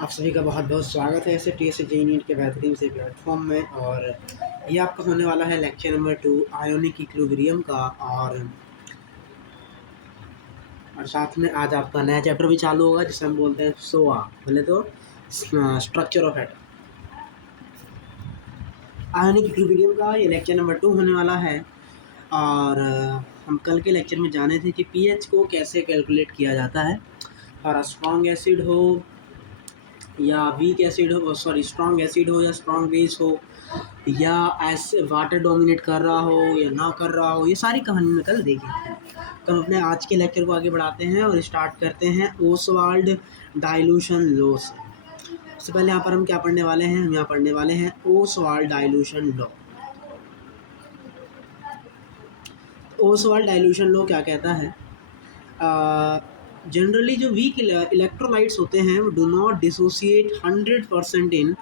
आप सभी का बहुत बहुत स्वागत है ऐसे टी एस जे नीट के बेहतरीन से प्लेटफॉर्म में। और ये आपका होने वाला है लेक्चर नंबर 2 आयोनिक इक्विलिब्रियम का। और साथ में आज आपका नया चैप्टर भी चालू होगा जिसे हम बोलते हैं सोआ, बोले तो structure of atom. Ionic equilibrium का ये लेक्चर नंबर 2 होने वाला है। और हम कल के लेक्चर में जाने थे कि पीएच को कैसे कैलकुलेट किया जाता है। और स्ट्रॉन्ग एसिड हो या वीक एसिड हो, स्ट्रॉन्ग एसिड हो या स्ट्रॉन्ग बेस हो, या ऐसे वाटर डोमिनेट कर रहा हो या ना कर रहा हो, ये सारी कहानी में कल देखेंगे। तो हम अपने आज के लेक्चर को आगे बढ़ाते हैं और स्टार्ट करते हैं ओसवाल्ड डाइल्यूशन लॉ से। सबसे पहले यहाँ पर हम क्या पढ़ने वाले हैं, हम यहाँ पढ़ने वाले हैं Oswald dilution law. Oswald dilution law क्या कहता है? जनरली जो वीक इलेक्ट्रोलाइट्स होते हैं वो do not dissociate 100% in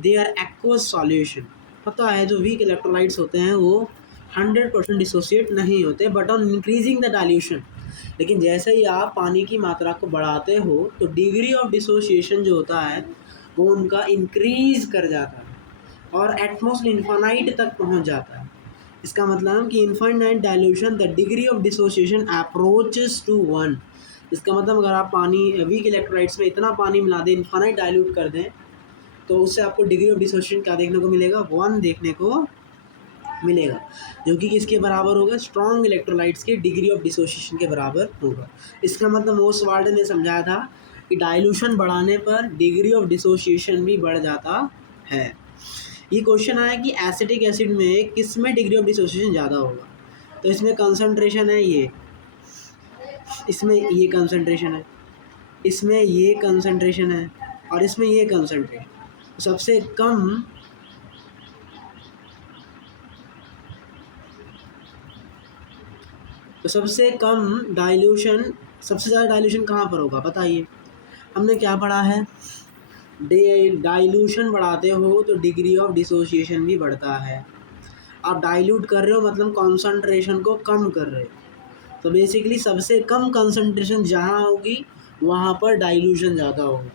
their aqueous solution. पता है जो वीक इलेक्ट्रोलाइट्स होते हैं वो 100% डिसोसिएट नहीं होते, but on increasing the dilution. लेकिन जैसे ही आप पानी की मात्रा को बढ़ाते हो तो डिग्री ऑफ डिसोसिएशन जो होता है वो उनका इंक्रीज कर जाता है और एटमॉस इन्फानाइट तक पहुंच जाता है। इसका मतलब कि infinite dilution the degree of dissociation approaches to 1। इसका मतलब अगर आप पानी वीक इलेक्ट्रोलाइट्स में इतना पानी मिला दें, इनफाइनाइट डाइल्यूट कर दें, तो उससे आपको डिग्री ऑफ डिसोसिएशन क्या देखने को मिलेगा? 1 देखने को मिलेगा, जो कि किसके बराबर होगा? स्ट्रॉन्ग इलेक्ट्रोलाइट्स के डिग्री ऑफ डिसोसिएशन के बराबर होगा। इसका मतलब ओसवाल्ड ने समझाया था कि डाइल्यूशन बढ़ाने पर डिग्री ऑफ डिसोसिएशन भी बढ़ जाता है। ये क्वेश्चन आया कि एसिटिक एसिड में किस में डिग्री ऑफ डिसोसिएशन ज़्यादा होगा? तो इसमें कंसंट्रेशन है ये, इसमें ये कंसंट्रेशन है, इसमें ये कंसंट्रेशन है और इसमें ये कंसंट्रेशन। सबसे कम डाइल्यूशन, सबसे ज़्यादा डाइल्यूशन कहाँ पर होगा बताइए? हमने क्या पढ़ा है? डाइल्यूशन बढ़ाते हो तो डिग्री ऑफ डिसोसिएशन भी बढ़ता है। आप डाइल्यूट कर रहे हो मतलब कॉन्सेंट्रेशन को कम कर रहे हो, तो बेसिकली सबसे कम कंसंट्रेशन जहाँ होगी वहाँ पर डाइल्यूशन ज़्यादा होगा,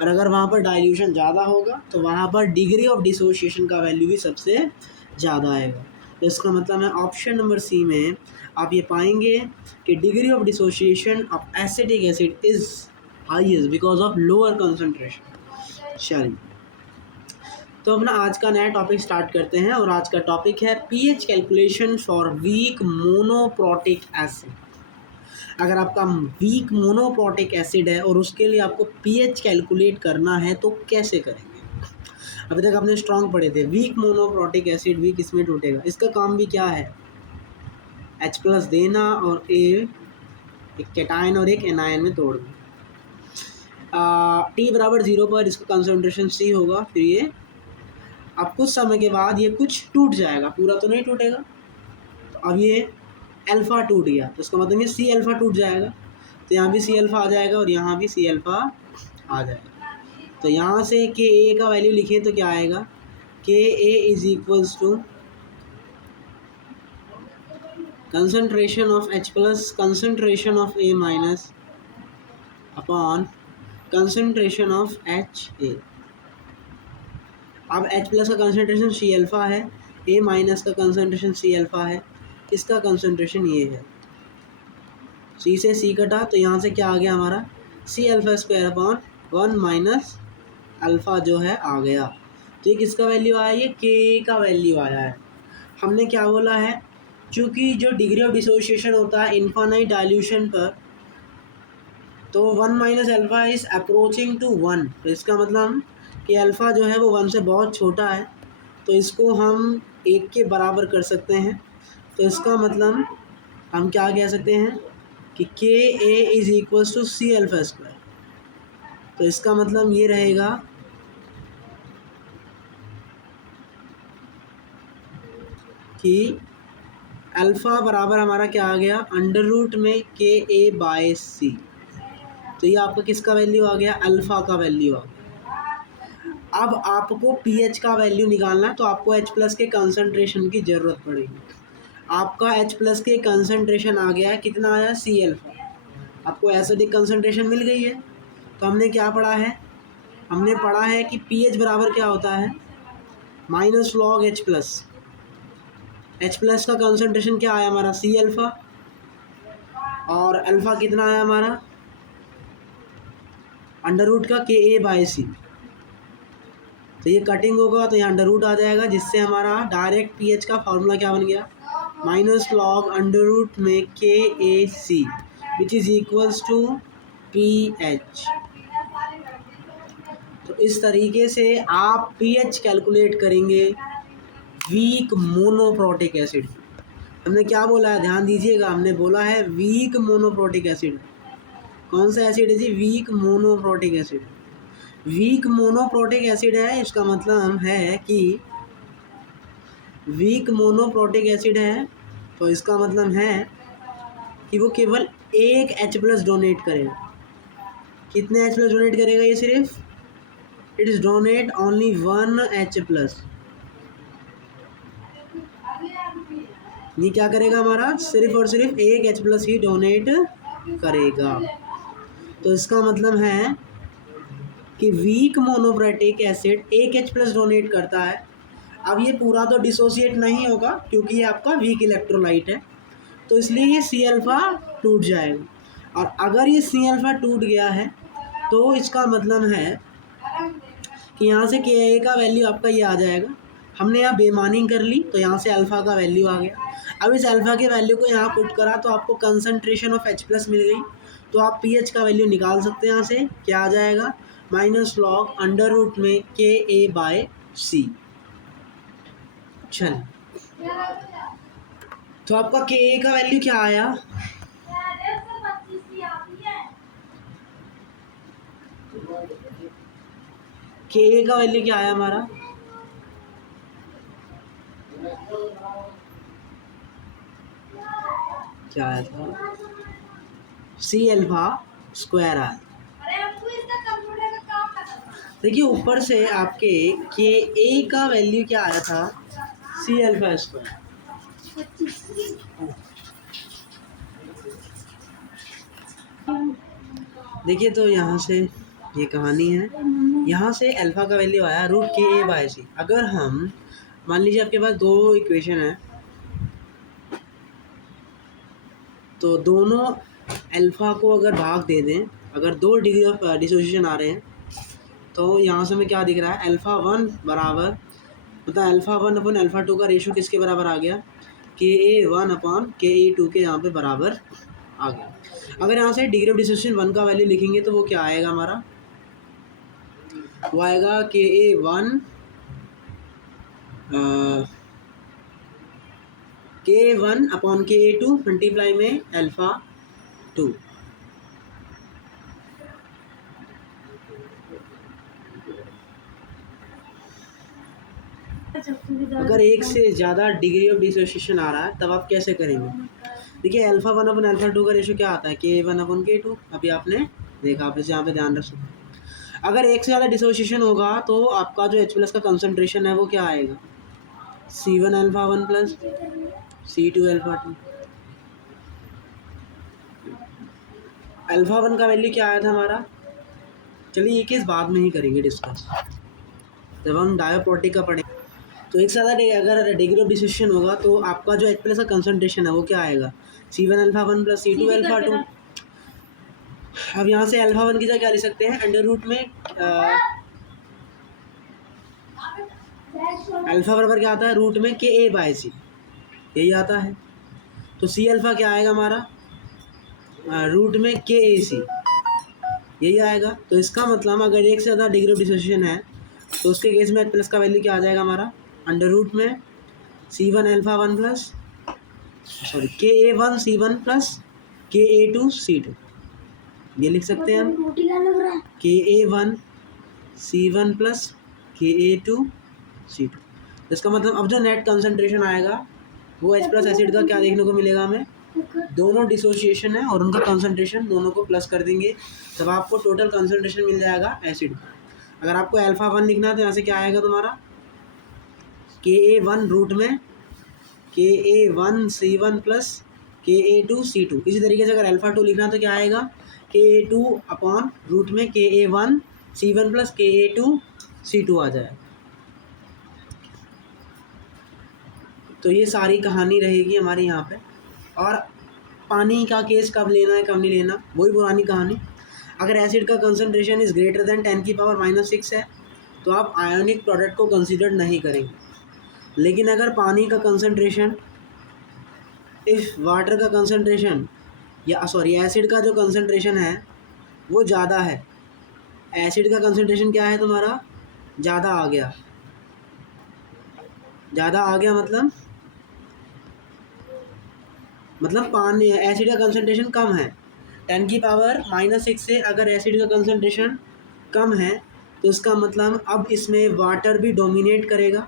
और अगर वहाँ पर डाइल्यूशन ज़्यादा होगा तो वहाँ पर डिग्री ऑफ डिसोसिएशन का वैल्यू भी सबसे ज़्यादा आएगा। तो इसका मतलब है ऑप्शन नंबर सी में आप ये पाएंगे कि degree of dissociation of acetic acid is highest because of lower concentration. चलिए तो अपना आज का नया टॉपिक स्टार्ट करते हैं, और आज का टॉपिक है pH calculation for weak monoprotic acid. अगर आपका वीक मोनोप्रोटिक एसिड है और उसके लिए आपको पीएच कैलकुलेट करना है तो कैसे करेंगे? अभी तक आपने स्ट्रॉन्ग पढ़े थे, वीक मोनोप्रोटिक एसिड वीक इसमें टूटेगा। इसका काम भी क्या है? H+ देना और एक कैटायन और एक एनायन में तोड़ देना। T=0 पर इसका कंसंट्रेशन C होगा। फिर ये अब कुछ समय के बाद ये कुछ टूट जाएगा, पूरा तो नहीं टूटेगा। तो अब ये अल्फ़ा टूट गया तो इसका मतलब ये C अल्फ़ा टूट जाएगा, तो यहाँ भी C अल्फ़ा आ जाएगा और यहाँ भी C अल्फ़ा आ जाएगा। तो यहाँ से Ka का वैल्यू लिखें तो क्या आएगा? Ka is equals to concentration of H+ concentration of A- upon concentration of Ha। अब H+ का कंसंट्रेशन C अल्फ़ा है, A- का कंसंट्रेशन C अल्फ़ा है, इसका कंसंट्रेशन ये है। C से C कटा तो यहाँ से क्या आ गया हमारा? C alpha square upon 1 minus alpha जो है आ गया। तो ये किसका वैल्यू आया? ये K का वैल्यू आया है। हमने क्या बोला है? क्योंकि जो डिग्री ऑफ डिसोसिएशन होता है इनफाइनाइट डाइल्यूशन पर, तो 1 minus alpha is approaching to 1। तो इसका मतलब कि अल्फ़ा जो है वो 1 से बहुत छोटा है, तो इसको हम 1 के बराबर कर सकते हैं। तो इसका मतलब हम क्या कह सकते हैं कि Ka is equals to C alpha square. तो इसका मतलब ये रहेगा कि अल्फ़ा बराबर हमारा क्या आ गया? अंडर रूट में Ka/C। तो ये आपका किसका वैल्यू आ गया? अल्फ़ा का वैल्यू आ गया। अब आपको पीएच का वैल्यू निकालना है तो आपको H+ के कंसंट्रेशन की ज़रूरत पड़ेगी। आपका H+ के कंसंट्रेशन आ गया, कितना आया? C alpha. आपको एसिडिक कंसंट्रेशन मिल गई है। तो हमने क्या पढ़ा है हमने पढ़ा है कि पीएच बराबर क्या होता है, minus log H plus. H plus का कंसंट्रेशन क्या आया हमारा, सी अल्फ़ा, और अल्फ़ा कितना आया हमारा, अंडर रूट का के ए बाई सी। तो ये कटिंग होगा तो यहाँ अंडर रूट आ जाएगा, जिससे हमारा डायरेक्ट पीएच का फार्मूला क्या बन गया, माइनस लॉग अंडर रूट में K A C which is equals to pH एच। तो इस तरीके से आप पीएच कैलकुलेट करेंगे वीक मोनोप्रोटिक एसिड। हमने क्या बोला है, ध्यान दीजिएगा, हमने बोला है वीक मोनोप्रोटिक एसिड। कौन सा एसिड है जी, weak monoprotic acid. Weak monoprotic acid है, इसका मतलब है कि वीक मोनोप्रोटिक एसिड है, तो इसका मतलब है कि वो केवल एक H प्लस डोनेट करेगा। कितने H प्लस डोनेट करेगा ये, सिर्फ it is donate only 1 H plus. ये क्या करेगा हमारा, सिर्फ और सिर्फ एक H प्लस ही डोनेट करेगा। तो इसका मतलब है कि वीक मोनोप्रोटिक एसिड एक H प्लस डोनेट करता है। अब ये पूरा तो डिसोसिएट नहीं होगा क्योंकि ये आपका वीक इलेक्ट्रोलाइट है, तो इसलिए ये सी अल्फ़ा टूट जाएगा। और अगर ये सी अल्फ़ा टूट गया है तो इसका मतलब है कि यहाँ से के ए का वैल्यू आपका ये आ जाएगा। हमने यहाँ बेमानी कर ली तो यहाँ से अल्फ़ा का वैल्यू आ गया। अब इस अल्फ़ा के वैल्यू को यहाँ पुट करा तो आपको कंसंट्रेशन ऑफ H प्लस मिल गई। तो आप पीएच का वैल्यू निकाल सकते हैं यहाँ से, क्या आ जाएगा, माइनस लॉग अंडर रूट में के ए बाय सी। चल, तो आपका के ए का वैल्यू क्या आया, के ए का वैल्यू क्या आया हमारा, क्या आया था, सी अल्फा स्क्वायर आया। देखिए ऊपर से आपके के ए का वैल्यू क्या आया था, सी अल्फा स्क्वायर। देखिए तो यहाँ से ये कहानी है, यहाँ से अल्फ़ा का वैल्यू आया रूट के ए बाय सी। अगर हम मान लीजिए आपके पास दो इक्वेशन है, तो दोनों अल्फ़ा को अगर भाग दे दें, अगर 2 डिग्री ऑफ डिसोसिएशन आ रहे हैं, तो यहाँ से हमें क्या दिख रहा है, अल्फ़ा 1 बराबर, मतलब अल्फ़ा 1 अपन अल्फ़ा 2 का रेशो किसके बराबर आ गया, के ए 1 अपॉन के ए 2 के यहाँ पे बराबर आ गया। अगर यहाँ से डिग्री ऑफ डिसोसिएशन 1 का वैल्यू लिखेंगे तो वो क्या आएगा हमारा, वो आएगा के ए 1 के ए 1 अपॉन के ए 2 मल्टीप्लाई में अल्फ़ा 2। अगर एक से ज़्यादा डिग्री ऑफ डिसोसिएशन आ रहा है तब आप कैसे करेंगे, देखिए अल्फ़ा 1 अपन अल्फ़ा 2 का रेशो क्या आता है, के ए 1 अपन के 2। अभी आपने देखा, आप इसे यहाँ पे ध्यान रख सकते हैं। अगर एक से ज़्यादा डिसोसिएशन होगा तो आपका जो H प्लस का कंसंट्रेशन है वो क्या आएगा, C1 alpha 1 plus C2 alpha 2। Alpha 1 का वैल्यू क्या आया था हमारा, चलिए ये केस बाद में ही करेंगे डिस्कस, जब हम डायोप्रोटिक का पढ़ेंगे। तो एक साथ अगर डिग्री ऑफ डिसोसिएशन होगा तो आपका जो H प्लस का कंसंट्रेशन है वो क्या आएगा, C1 alpha 1 plus C2 alpha 2। अब यहाँ से अल्फ़ा 1 की जगह क्या लिख सकते हैं, अंडर रूट में अल्फ़ा बराबर क्या आता है, रूट में के ए बाय सी, यही आता है। तो सी अल्फ़ा क्या आएगा हमारा, रूट में के ए सी, यही आएगा। तो इसका मतलब अगर एक से ज़्यादा डिग्री ऑफ डिसोसिएशन है तो उसके केस में H प्लस का वैल्यू क्या आ जाएगा हमारा, अंडर रूट में C1 अल्फ़ा 1 प्लस सॉरी के ए 1 C1 प्लस के ए 2 C2, ये लिख सकते हैं हम, के ए 1 C1 प्लस के ए 2 C2। इसका मतलब अब जो नेट कंसंट्रेशन आएगा वो H प्लस एसिड का क्या देखने को मिलेगा हमें, दोनों डिसोसिएशन है और उनका कंसंट्रेशन दोनों को प्लस कर देंगे तब आपको टोटल कंसंट्रेशन मिल जाएगा एसिड का। अगर आपको अल्फ़ा 1 लिखना है तो यहाँ से क्या आएगा तुम्हारा, के ए 1 रूट में के ए 1 C1 प्लस के ए 2 C2। इसी तरीके से अगर अल्फ़ा 2 लिखना है तो क्या आएगा, के ए 2 अपॉन रूट में के ए 1 C1 प्लस Ka2C2 आ जाए। तो ये सारी कहानी रहेगी हमारी यहाँ पे। और पानी का केस कब लेना है कब नहीं लेना, वही पुरानी कहानी। अगर एसिड का कंसंट्रेशन इज़ ग्रेटर देन 10⁻⁻6 है तो आप आयोनिक प्रोडक्ट को कंसिडर नहीं करेंगे। लेकिन अगर पानी का कंसंट्रेशन, इफ़ वाटर का कंसंट्रेशन या सॉरी एसिड का जो कंसंट्रेशन है वो ज़्यादा है, एसिड का कंसंट्रेशन क्या है तुम्हारा, ज़्यादा आ गया, ज़्यादा आ गया मतलब पानी एसिड का कंसंट्रेशन कम है, 10⁻⁻6 से अगर एसिड का कंसंट्रेशन कम है तो इसका मतलब अब इसमें वाटर भी डोमिनेट करेगा।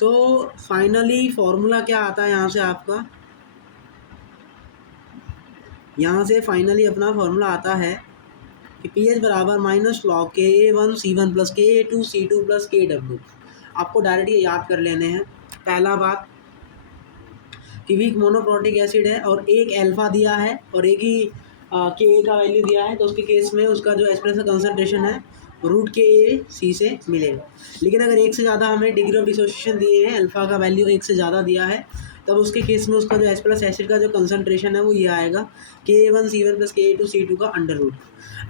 तो फाइनली फॉर्मूला क्या आता है यहाँ से आपका, यहाँ से फाइनली अपना फॉर्मूला आता है कि pH बराबर -log Ka1C1 plus Ka2C2 plus Kw। आपको डायरेक्ट ये याद कर लेने हैं। पहला बात कि वीक मोनोप्रोटिक एसिड है और एक अल्फा दिया है और एक ही के का वैल्यू दिया है, तो उसके केस में उसका जो H+ का कंसंट्रेशन है रूट KaC से मिलेगा। लेकिन अगर एक से ज़्यादा हमें डिग्री ऑफ डिसोसिएशन दिए हैं, अल्फ़ा का वैल्यू एक से ज़्यादा दिया है, तब उसके केस में उसका जो H+ एसिड का जो कंसंट्रेशन है वो ये आएगा Ka1C1 प्लस Ka2C2 का अंडर रूट।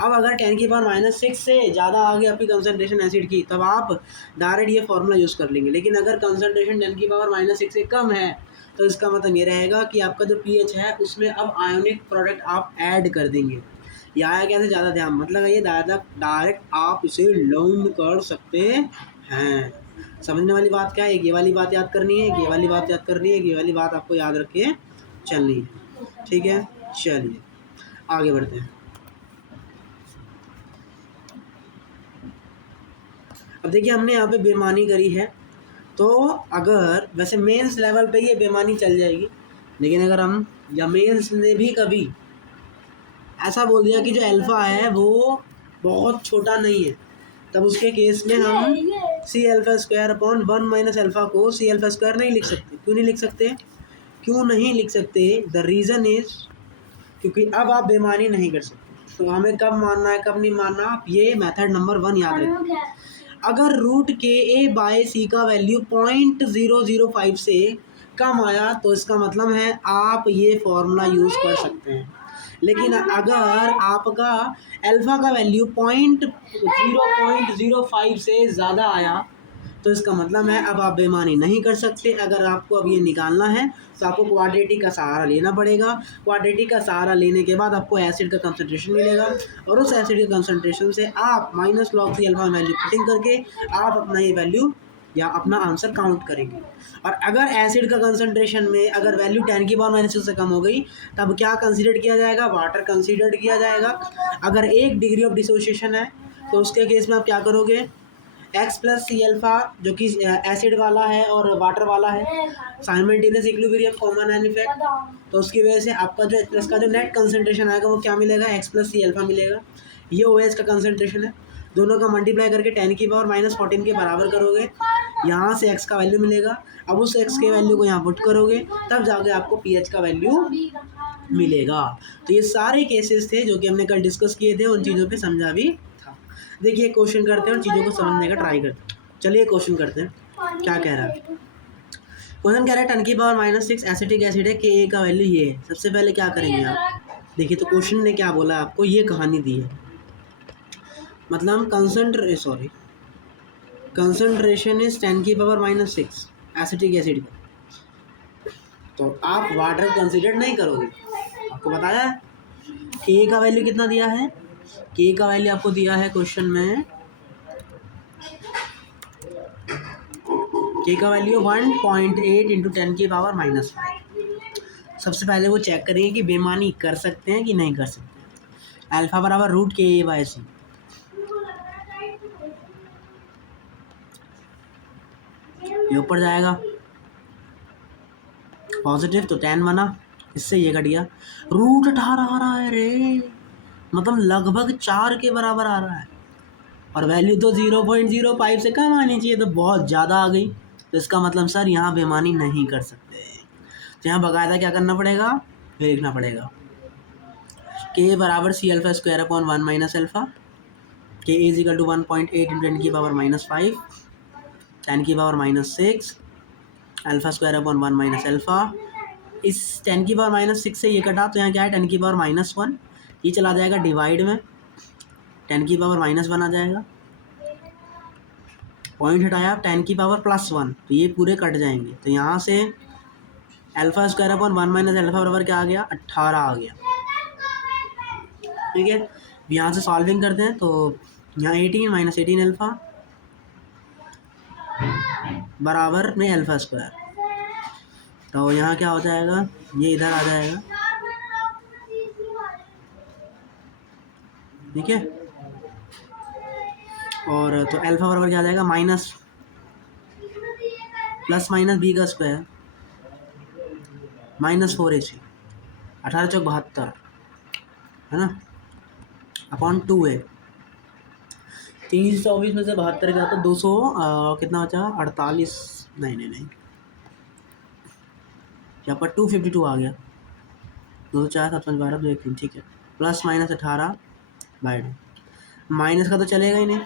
अब अगर 10⁻⁻6 से ज़्यादा आ गई आपकी कंसंट्रेशन एसिड की, तब आप डायरेक्ट ये फॉर्मूला यूज़ कर लेंगे। लेकिन अगर कंसंट्रेशन 10⁻⁻6 से कम है तो इसका मतलब ये रहेगा कि आपका जो pH है उसमें अब आयोनिक प्रोडक्ट आप ऐड कर देंगे। ये आया कैसे, ज़्यादा ध्यान मत लगाइए, डायरेक्ट आप इसे लर्न कर सकते हैं। समझने वाली बात क्या है, एक ये वाली बात याद करनी है, एक ये वाली बात याद करनी है, एक ये वाली बात आपको याद रख के चलनी है। ठीक है, चलिए आगे बढ़ते हैं। अब देखिए हमने यहाँ पे बेईमानी करी है, तो अगर वैसे मेंस लेवल पे ये बेईमानी चल जाएगी, लेकिन अगर हम या मेंस ने भी कभी ऐसा बोल दिया कि जो अल्फ़ा है वो बहुत छोटा नहीं है, तब उसके केस में हम C⁴/1 - अल्फ़ा को C⁴ नहीं लिख सकते। क्यों नहीं लिख सकते, क्यों नहीं लिख सकते? द रीज़न इज़ क्योंकि अब आप बेईमानी नहीं कर सकते। तो हमें कब मानना है कब नहीं मानना, आप ये मेथड नंबर 1 याद रखें। अगर रूट Ka/C का वैल्यू 0.005 से कम आया तो इसका मतलब है आप ये फॉर्मूला यूज़ कर सकते हैं। लेकिन अगर आपका अल्फ़ा का वैल्यू 0.05 से ज़्यादा आया तो इसका मतलब है अब आप बेईमानी नहीं कर सकते। अगर आपको अब ये निकालना है तो आपको क्वाड्रेटिक का सहारा लेना पड़ेगा। क्वाड्रेटिक का सहारा लेने के बाद आपको एसिड का कंसंट्रेशन मिलेगा और उस एसिड के कंसंट्रेशन से आप -log C alpha value putting करके आप अपना ये वैल्यू या अपना आंसर काउंट करेंगे। और अगर एसिड का कंसंट्रेशन में अगर वैल्यू 10⁻⁻6 से कम हो गई तब क्या कंसीडर किया जाएगा, वाटर कंसीडर किया जाएगा। अगर 1 डिग्री ऑफ डिसोसिएशन है तो उसके केस में आप क्या करोगे, X + C अल्फ़ा जो कि एसिड वाला है और वाटर वाला है, simultaneous equilibrium common an effect, तो उसकी वजह से आपका जो H+ का जो नेट कंसंट्रेशन आएगा वो क्या मिलेगा, X + C अल्फ़ा मिलेगा। ये OH का कंसंट्रेशन है, दोनों का मल्टीप्लाई करके 10⁻⁻14 के बराबर करोगे, यहाँ से X का वैल्यू मिलेगा। अब उस X के वैल्यू को यहाँ पुट करोगे तब जाके आपको pH का वैल्यू मिलेगा। तो ये सारे केसेस थे जो कि हमने कल डिस्कस किए थे, उन चीज़ों पे समझा भी था। देखिए क्वेश्चन करते हैं और चीज़ों को समझने का ट्राई करते हैं। चलिए क्वेश्चन करते हैं, क्या कह रहा है क्वेश्चन, कह रहा है 10⁻⁻6 एसिटिक एसिड है, Ka का वैल्यू ये है। सबसे पहले क्या करेंगे आप, देखिए तो क्वेश्चन ने क्या बोला आपको, ये कहानी दी है, मतलब कंसंट्रेशन इज 10⁻⁻6 एसिटिक एसिड का, तो आप वाटर कंसिडर नहीं करोगे। आपको बताया K का वैल्यू कितना दिया है, K का वैल्यू आपको दिया है क्वेश्चन में, K का वैल्यू 1.8 × 10⁻⁻5। सबसे पहले वो चेक करेंगे कि बेईमानी कर सकते हैं कि नहीं कर सकते। अल्फ़ा बराबर रूट Ka/C, ये ऊपर जाएगा पॉजिटिव तो 10 बना, इससे ये घट गया, √18 आ रहा है रे, मतलब लगभग 4 के बराबर आ रहा है और वैल्यू तो 0.05 से कम आनी चाहिए, तो बहुत ज़्यादा आ गई। तो इसका मतलब सर यहाँ बेईमानी नहीं कर सकते, तो यहाँ बाकायदा क्या करना पड़ेगा, देखना पड़ेगा K बराबर C⁴/1 - अल्फ़ा के इज इक्वल टू 1.8 इंटू 10 की पावर -5, 10 की power -6, alpha square upon 1 minus alpha. इस 10 की पावर -6 से ये कटा तो यहाँ क्या है 10 की पावर -1, ये चला जाएगा डिवाइड में, 10 की पावर -1 आ जाएगा, पॉइंट हटाया 10 की पावर +1, तो ये पूरे कट जाएंगे। तो यहाँ से alpha square upon 1 minus alpha बराबर क्या आ गया 18 आ गया। ठीक है, यहाँ से सॉल्विंग करते हैं तो यहाँ 18 माइनस 18 अल्फा बराबर में अल्फा स्क्वायर, तो यहाँ क्या हो जाएगा ये इधर आ जाएगा। ठीक है, और तो अल्फा बराबर क्या आ जाएगा माइनस प्लस माइनस बी का स्क्वायर -4ac, 18 चौक 72 है ना, अपॉन 2a। 324 में से 72 गया तो 200 कितना बचा 48, नहीं यहाँ पर 252 आ गया, 204 7 5 12 2 1 3। ठीक है, प्लस माइनस 18 बाई 2, माइनस का तो चलेगा ही नहीं,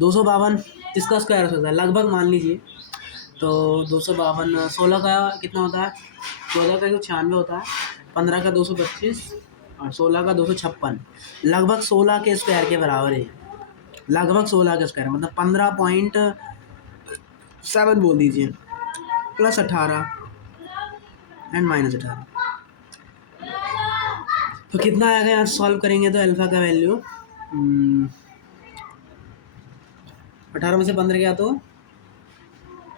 252 किसका स्क्वायर हो सकता है लगभग मान लीजिए, तो 252 16 का कितना होता है, 14 का 196 होता है, 15 का 225 और 16 का 256, लगभग 16 के स्क्वायर के बराबर है, लगभग 16 के स्क्वायर मतलब 15.7 बोल दीजिए, प्लस 18 एंड माइनस 18। तो कितना आएगा यहाँ सॉल्व करेंगे तो अल्फा का वैल्यू 18 में से 15 गया तो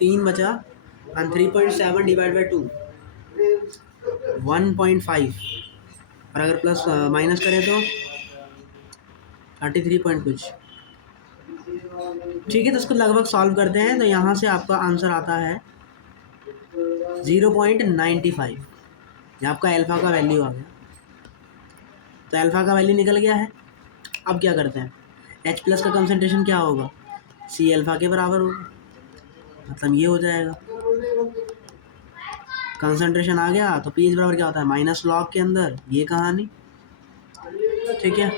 3 बचा, एंड 3.7 डिवाइड बाई 2 1.5, और अगर प्लस माइनस करें तो 33 पॉइंट कुछ। ठीक है, तो इसको लगभग सॉल्व करते हैं तो यहाँ से आपका आंसर आता है 0.95, ये आपका अल्फा का वैल्यू आ गया। तो अल्फा का वैल्यू निकल गया है। अब क्या करते हैं, H प्लस का कंसंट्रेशन क्या होगा, C अल्फा के बराबर होगा, मतलब ये हो जाएगा। कंसंट्रेशन आ गया तो पीएच बराबर क्या होता है माइनस लॉग के अंदर, ये कहानी। ठीक है,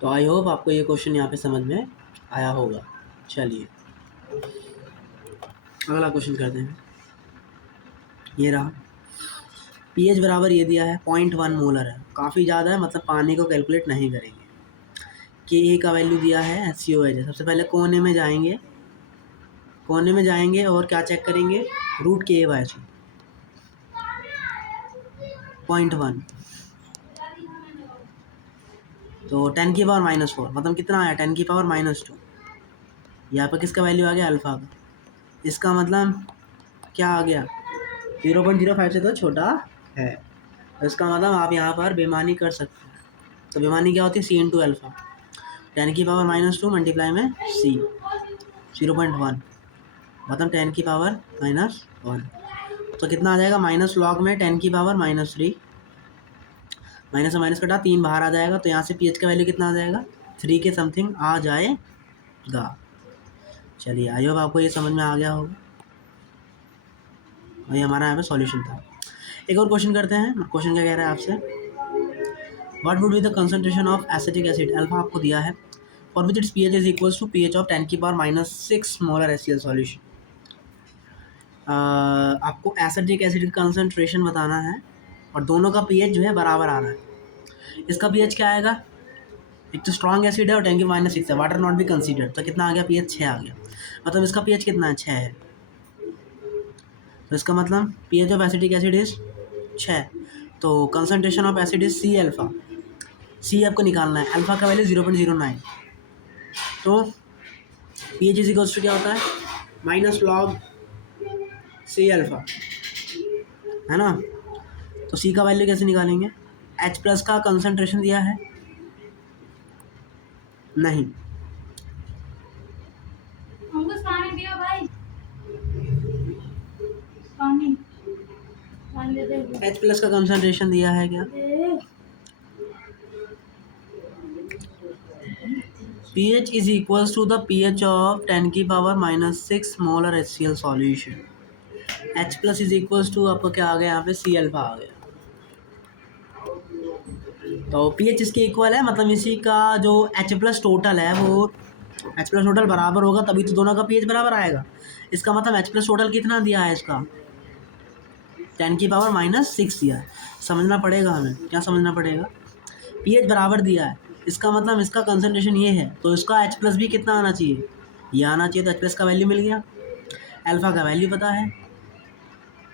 तो आई होप आपको ये क्वेश्चन यहाँ पे समझ में आया होगा। चलिए अगला क्वेश्चन करते हैं। ये रहा, पीएच बराबर ये दिया है 0.1 मोलर है, काफ़ी ज़्यादा है, मतलब पानी को कैलकुलेट नहीं करेंगे। के ए का वैल्यू दिया है HCOH है। सबसे पहले कोने में जाएंगे, कोने में जाएंगे और क्या चेक करेंगे, रूट के बाय 0.1, तो 10 की पावर -4 मतलब कितना आया 10 की पावर -2। यहाँ पर किसका वैल्यू आ गया अल्फ़ा का, इसका मतलब क्या आ गया 0.05 से तो छोटा है, तो इसका मतलब आप यहाँ पर बेमानी कर सकते हैं। तो बेमानी क्या होती है C इंटू अल्फ़ा, 10 की पावर -2 मल्टीप्लाई में C 0.1 मतलब 10 की पावर -1, तो कितना आ जाएगा माइनस लॉग में 10 की पावर -3, माइनस से माइनस कटा 3 बाहर आ जाएगा, तो यहाँ से पीएच का वैल्यू कितना आ जाएगा 3 के समथिंग आ जाएगा। चलिए आई होप आपको ये समझ में आ गया होगा, और ये हमारा यहाँ पे सॉल्यूशन था। एक और क्वेश्चन करते हैं। क्वेश्चन क्या कह रहा है आपसे, what would be the concentration of acetic acid, alpha आपको दिया है, for which its pH is equals to pH of 10 की पावर -6 मोलर HCl सॉल्यूशन। आपको एसिटिक एसिड का कंसंट्रेशन बताना है और दोनों का पीएच जो है बराबर आ रहा है। इसका पीएच क्या आएगा, एक तो स्ट्रॉन्ग एसिड है और 10 की -6 है, वाटर नॉट बी कंसीडर्ड, तो कितना आ गया पीएच 6 आ गया, मतलब इसका पीएच कितना है 6 है, तो इसका मतलब pH of acetic acid is 6, तो concentration of acid is C alpha, C आपको निकालना है, अल्फा का वैल्यू 0.09, तो पीएच इज इक्वल्स टू क्या होता है माइनस लॉग C अल्फा, है ना। तो C का वैल्यू कैसे निकालेंगे, H प्लस का कंसंट्रेशन दिया है नहीं, पानी दिया भाई, पानी H प्लस का कंसंट्रेशन दिया है क्या, pH is equals to the pH of 10 की power -6 molar HCl solution. H plus is equals to आपका क्या आ गया यहाँ पे C अल्फा आ गया। तो pH इसके इक्वल है, मतलब इसी का जो H प्लस टोटल है वो H प्लस टोटल बराबर होगा तभी तो दोनों का pH बराबर आएगा। इसका मतलब H प्लस टोटल कितना दिया है इसका 10 की पावर -6 दिया है। समझना पड़ेगा हमें, क्या समझना पड़ेगा, pH बराबर दिया है, इसका मतलब इसका कंसनट्रेशन ये है तो इसका H प्लस भी कितना आना चाहिए, ये आना चाहिए। तो H प्लस का वैल्यू मिल गया, अल्फ़ा का वैल्यू पता है,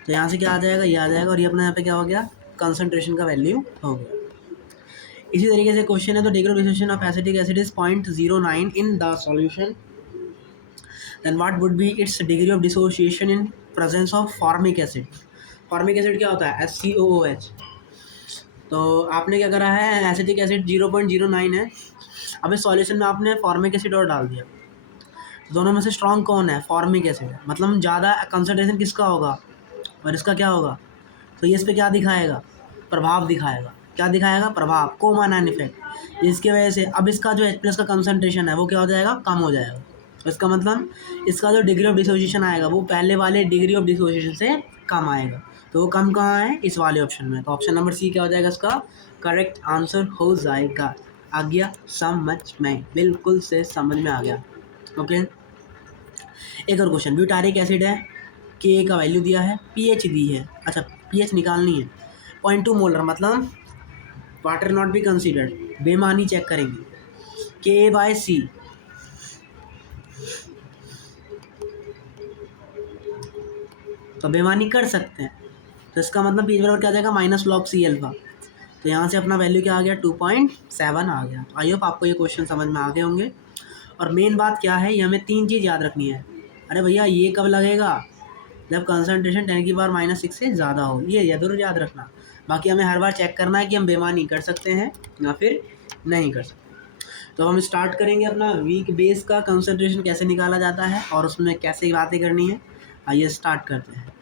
तो यहाँ से क्या आ जाएगा, ये आ जाएगा, और ये अपना यहाँ पे क्या हो गया, कंसनट्रेशन का वैल्यू हो गया। इसी तरीके से क्वेश्चन है, तो degree of dissociation of acetic acid is 0.09 in the solution, then what would be its degree of dissociation in presence of formic acid. Formic acid क्या होता है, HCOOH। तो आपने क्या करा है, एसिटिक एसिड 0.09 है, अब इस सॉल्यूशन में आपने फॉर्मिक एसिड और डाल दिया, दोनों में से स्ट्रॉन्ग कौन है, फॉर्मिक एसिड, मतलब ज़्यादा कंसनट्रेशन किसका होगा और इसका क्या होगा, तो ये इस पर क्या दिखाएगा, प्रभाव दिखाएगा, क्या दिखाएगा, प्रभाव, कोमानाइन इफेक्ट, जिसकी वजह से अब इसका जो H प्लस का कंसनट्रेशन है वो क्या हो जाएगा, कम हो जाएगा। तो इसका मतलब इसका जो डिग्री ऑफ डिसोसिएशन आएगा वो पहले वाले डिग्री ऑफ डिसोसिएशन से कम आएगा। तो वो कम कहाँ है, इस वाले ऑप्शन में, तो ऑप्शन नंबर सी क्या हो जाएगा इसका करेक्ट आंसर हो जाएगा। आ गया समझ में, बिल्कुल से समझ में आ गया। ओके, एक और क्वेश्चन, ब्यूटारिक एसिड है, के का वैल्यू दिया है, pH दी है, अच्छा pH निकालनी है, 0.2 मोलर, मतलब वाटर नॉट बी कंसीडर्ड, बेमानी चेक करेंगे, Ka/C, तो बेमानी कर सकते हैं, तो इसका मतलब pH बराबर क्या आ जाएगा, -log C अल्फा। तो यहाँ से अपना वैल्यू क्या आ गया, 2.7 आ गया। आई होप आपको ये क्वेश्चन समझ में आ गए होंगे। और मेन बात क्या है, ये हमें 3 चीज़ याद रखनी है। अरे भैया ये कब लगेगा, जब कंसनट्रेशन 10 की पावर -6 से ज़्यादा हो, ये ज़रूर याद रखना। बाकी हमें हर बार चेक करना है कि हम बेमानी कर सकते हैं या फिर नहीं कर सकते। तो हम स्टार्ट करेंगे अपना वीक बेस का कंसनट्रेशन कैसे निकाला जाता है और उसमें कैसे बातें करनी है। आइए स्टार्ट करते हैं।